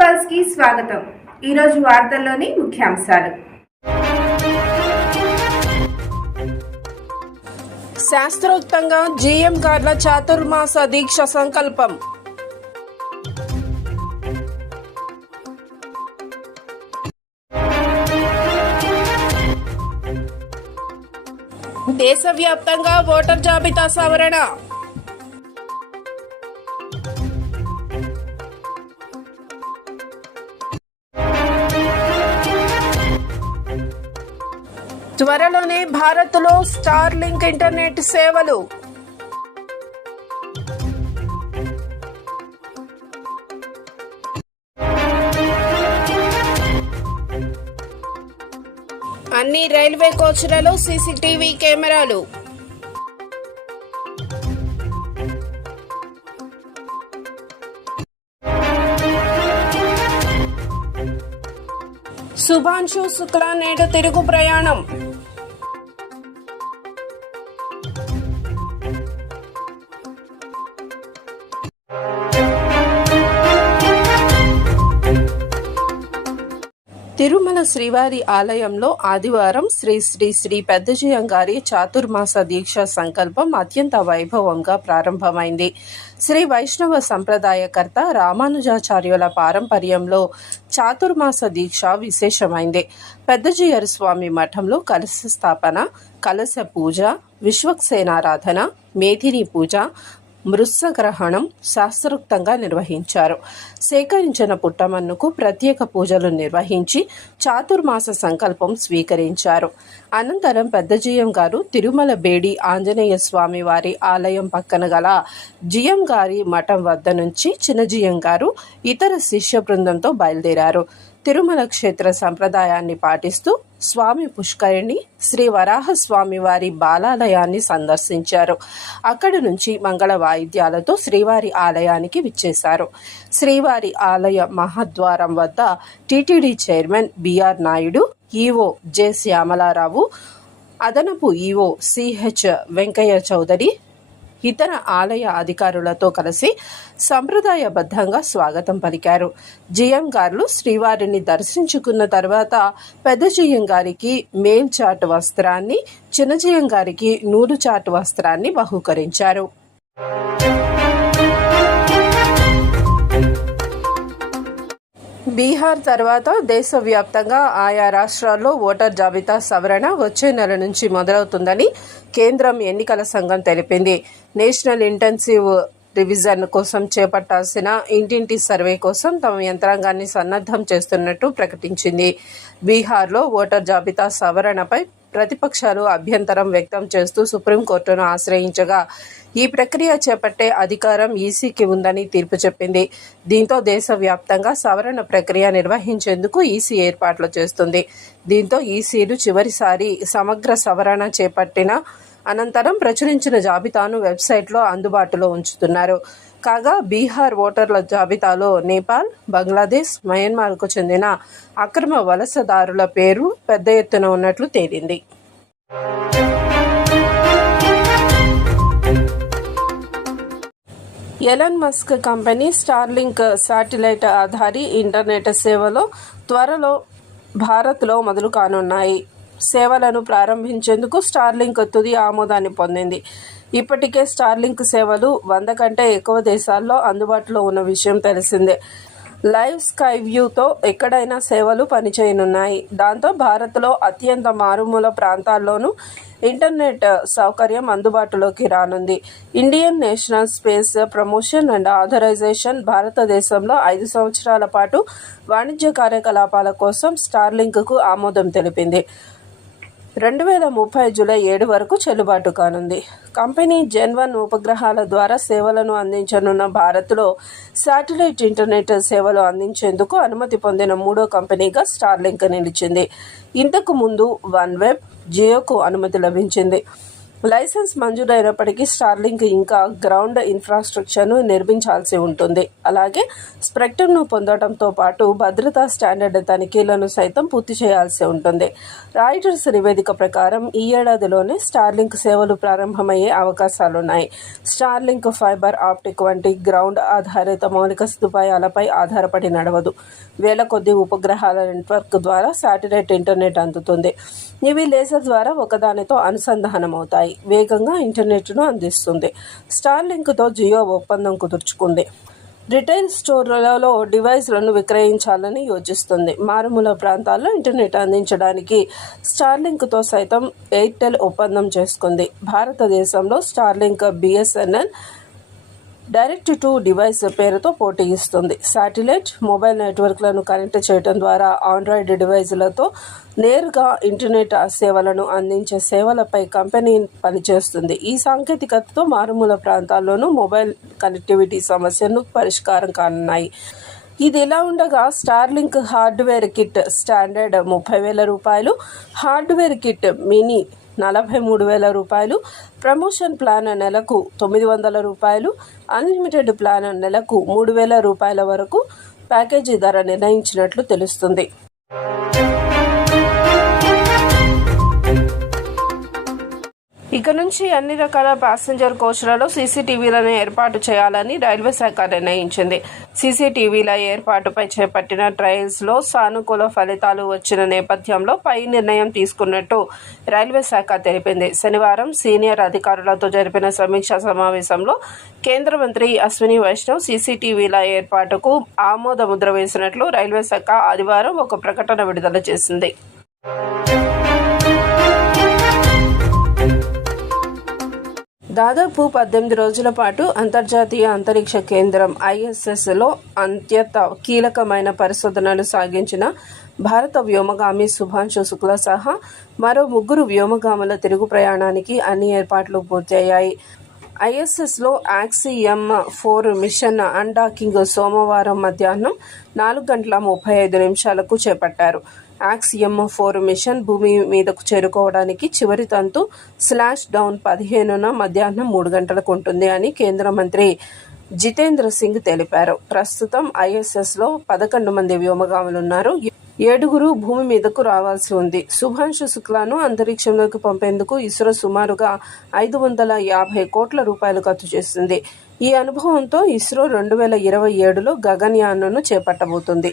పల్స్కి స్వాగతం. ఈరోజు వార్తల్లోని ముఖ్యాంశాలు. శాస్త్రోక్తంగా జీఎం గార్ల చాతుర్మాస దీక్ష సంకల్పం. దేశవ్యాప్తంగా ఓటర్ జాబితా సవరణ. త్వరలోనే భారత్లో స్టార్ లింక్ ఇంటర్నెట్ సేవలు. అన్ని రైల్వే కోచ్లలో సీసీటీవీ కెమెరాలు. శుభాంశు శుక్ల నేడు తిరుగు ప్రయాణం. తిరుమల శ్రీవారి ఆలయంలో ఆదివారం శ్రీ శ్రీ శ్రీ పెద్దజయం గారి చాతుర్మాస దీక్ష సంకల్పం అత్యంత వైభవంగా ప్రారంభమైంది. శ్రీ వైష్ణవ సంప్రదాయకర్త రామానుజాచార్యుల పారంపర్యంలో చాతుర్మాస దీక్ష విశేషమైంది. పెద్దజయర్ స్వామి మఠంలో కలశ స్థాపన కలశ పూజ విశ్వక్సేనారాధన మేధిని పూజ మృత్సగ్రహణం శాస్త్రోక్తంగా నిర్వహించారు. సేకరించిన పుట్టమన్నుకు ప్రత్యేక పూజలు నిర్వహించి చాతుర్మాస సంకల్పం స్వీకరించారు. అనంతరం పెద్దజీయం గారు తిరుమల బేడి ఆంజనేయ స్వామి వారి ఆలయం పక్కన గల జియం గారి మఠం వద్ద నుంచి చిన్నజీయం గారు ఇతర శిష్య బృందంతో బయలుదేరారు. తిరుమల క్షేత్ర సంప్రదాయాన్ని పాటిస్తూ స్వామి పుష్కరిణి శ్రీ వరాహస్వామి వారి బాలాలయాన్ని సందర్శించారు. అక్కడి నుంచి మంగళ వాయిద్యాలతో శ్రీవారి ఆలయానికి విచ్చేశారు. శ్రీవారి ఆలయ మహాద్వారం వద్ద TTD chairman BR Naidu EO J. Syamala Rao అదనపు ఈవో సిహెచ్ వెంకయ్య చౌదరి ఇతర ఆలయ అధికారులతో కలిసి సంప్రదాయబద్ధంగా స్వాగతం పలికారు. జియం గారు శ్రీవారిని దర్శించుకున్న తర్వాత పెద్ద జిఎం గారికి మేల్ చాట్ వస్త్రాన్ని చిన్న జిఎం గారికి నూలు చాట్ వస్త్రాన్ని బహూకరించారు. బీహార్ తర్వాత దేశవ్యాప్తంగా ఆయా రాష్ట్రాల్లో ఓటర్ జాబితా సవరణ వచ్చే నెల నుంచి మొదలవుతుందని కేంద్రం ఎన్నికల సంఘం తెలిపింది. నేషనల్ ఇంటెన్సివ్ రివిజన్ కోసం చేపట్టాల్సిన ఇంటింటి సర్వే కోసం తమ యంత్రాంగాన్ని సన్నద్ధం చేస్తున్నట్టు ప్రకటించింది. బీహార్లో ఓటర్ జాబితా సవరణపై ప్రతిపక్షాలు అభ్యంతరం వ్యక్తం చేస్తూ సుప్రీంకోర్టును ఆశ్రయించగా ఈ ప్రక్రియ చేపట్టే అధికారం ఈసీకి ఉందని తీర్పు చెప్పింది. దీంతో దేశవ్యాప్తంగా సవరణ ప్రక్రియ నిర్వహించేందుకు ఈసీ ఏర్పాట్లు చేస్తుంది. దీంతో ఈసీలు చివరిసారి సమగ్ర సవరణ చేపట్టిన అనంతరం ప్రచురించిన జాబితాను వెబ్సైట్లో అందుబాటులో ఉంచుతున్నారు. కాగా బీహార్ ఓటర్ల జాబితాలో నేపాల్ బంగ్లాదేశ్ మయన్మార్కు చెందిన అక్రమ వలసదారుల పేరు పెద్ద ఎత్తున ఉన్నట్లు తేలింది. Elon Musk company Starlink satellite ఆధారి internet సేవలో త్వరలో భారత్లో మొదలు కానున్నాయి. సేవలను ప్రారంభించేందుకు స్టార్లింక్ తుది ఆమోదాన్ని పొందింది. ఇప్పటికే స్టార్లింక్ సేవలు వంద కంటే ఎక్కువ దేశాల్లో అందుబాటులో ఉన్న విషయం తెలిసిందే. లైవ్ స్కై వ్యూతో ఎక్కడైనా సేవలు పనిచేయనున్నాయి. దాంతో భారత్లో అత్యంత మారుమూల ప్రాంతాల్లోనూ ఇంటర్నెట్ సౌకర్యం అందుబాటులోకి రానుంది. Indian National Space Promotion and Authorisation భారతదేశంలో ఐదు సంవత్సరాల పాటు వాణిజ్య కార్యకలాపాల కోసం స్టార్లింక్కు ఆమోదం తెలిపింది. రెండు వేల ముప్పై జూలై ఏడు వరకు చెల్లుబాటు కానుంది. కంపెనీ జెన్ వన్ ఉపగ్రహాల ద్వారా సేవలను అందించనున్న భారత్లో శాటిలైట్ ఇంటర్నెట్ సేవలు అందించేందుకు అనుమతి పొందిన మూడో కంపెనీగా స్టార్లింక్ నిలిచింది. ఇంతకు ముందు వన్ వెబ్ జియోకు అనుమతి లభించింది. లైసెన్స్ మంజూరైనప్పటికీ స్టార్లింక్ ఇంకా గ్రౌండ్ ఇన్ఫ్రాస్ట్రక్చర్ను నిర్మించాల్సి ఉంటుంది. అలాగే స్ప్రెక్ట్రమ్ను పొందడంతో పాటు భద్రతా స్టాండర్డ్ తనిఖీలను సైతం పూర్తి చేయాల్సి ఉంటుంది. రాయిటర్స్ నివేదిక ప్రకారం ఈ ఏడాదిలోనే స్టార్లింక్ సేవలు ప్రారంభమయ్యే అవకాశాలున్నాయి. స్టార్లింక్ ఫైబర్ ఆప్టిక్ వంటి గ్రౌండ్ ఆధారిత మౌలిక సదుపాయాలపై ఆధారపడి నడవదు. వేల కొద్ది ఉపగ్రహాల నెట్వర్క్ ద్వారా శాటిలైట్ ఇంటర్నెట్ అందుతుంది. ఇవి లేజర్ ద్వారా ఒకదానితో అనుసంధానమవుతాయి. వేగంగా ఇంటర్నెట్ను అందిస్తుంది. స్టార్లింక్తో జియో ఒప్పందం కుదుర్చుకుంది. రిటైల్ స్టోర్లలో డివైస్లను విక్రయించాలని యోచిస్తుంది. మారుమూల ప్రాంతాల్లో ఇంటర్నెట్ అందించడానికి స్టార్లింక్తో సైతం ఎయిర్టెల్ ఒప్పందం చేసుకుంది. భారతదేశంలో Starlink BSNL direct to device పేరుతో పోటీ ఇస్తుంది. శాటిలైట్ మొబైల్ నెట్వర్క్లను కనెక్ట్ చేయడం ద్వారా ఆండ్రాయిడ్ డివైజ్లతో నేరుగా ఇంటర్నెట్ సేవలను అందించే సేవలపై కంపెనీ పనిచేస్తుంది. ఈ సాంకేతికతతో మారుమూల ప్రాంతాల్లోనూ మొబైల్ కనెక్టివిటీ సమస్యను పరిష్కారం కానున్నాయి. ఇది ఇలా ఉండగా స్టార్లింక్ హార్డ్వేర్ కిట్ స్టాండర్డ్ ముప్పై వేల రూపాయలు హార్డ్వేర్ కిట్ మినీ నలభై మూడు వేల రూపాయలు. ప్రమోషన్ ప్లాన్ నెలకు తొమ్మిది వందల రూపాయలు. అన్లిమిటెడ్ ప్లాన్ నెలకు మూడు వేల రూపాయల వరకు ప్యాకేజీ ధర నిర్ణయించినట్లు తెలుస్తుంది. నుంచి అన్ని రకాల ప్యాసింజర్ కోచ్లలో సీసీటీవీలను ఏర్పాటు చేయాలని రైల్వే శాఖ నిర్ణయించింది. సీసీటీవీల ఏర్పాటుపై చేపట్టిన ట్రయల్స్లో సానుకూల ఫలితాలు వచ్చిన నేపథ్యంలో పై నిర్ణయం తీసుకున్నట్టు రైల్వే శాఖ తెలిపింది. శనివారం సీనియర్ అధికారులతో జరిపిన సమీక్షా సమావేశంలో కేంద్ర మంత్రి అశ్విని వైష్ణవ్ సీసీటీవీల ఏర్పాటుకు ఆమోద ముద్ర వేసినట్లు రైల్వే శాఖ ఆదివారం ఒక ప్రకటన విడుదల చేసింది. దాదాపు పద్దెనిమిది రోజుల పాటు అంతర్జాతీయ అంతరిక్ష కేంద్రం ఐఎస్ఎస్లో అత్యంత కీలకమైన పరిశోధనలు సాగించిన భారత వ్యోమగామి శుభాంశు శుక్లా సహా మరో ముగ్గురు వ్యోమగాముల తిరుగు ప్రయాణానికి అన్ని ఏర్పాట్లు పూర్తయ్యాయి. ఐఎస్ఎస్లో యాక్సిఎం ఫోర్ మిషన్ అన్డాకింగ్ సోమవారం మధ్యాహ్నం నాలుగు గంటల ముప్పై ఐదు నిమిషాలకు చేపట్టారు. యాక్సిఎం ఫోర్ మిషన్ భూమి మీదకు చేరుకోవడానికి చివరి తంతు స్లాష్ డౌన్ పదిహేనున మధ్యాహ్నం మూడు గంటలకు ఉంటుంది అని కేంద్ర మంత్రి జితేంద్ర సింగ్ తెలిపారు. ప్రస్తుతం ఐఎస్ఎస్లో పదకొండు మంది వ్యోమగాములున్నారు. ఏడుగురు భూమి మీదకు రావాల్సి ఉంది. శుభాంశు శుక్లాను అంతరిక్షంలోకి పంపేందుకు ఇస్రో సుమారుగా ఐదు వందల యాభై కోట్ల రూపాయలు ఖర్చు చేస్తుంది. ఈ అనుభవంతో ఇస్రో రెండు వేల ఇరవై ఏడులో గగన్యాన్ను చేపట్టబోతుంది.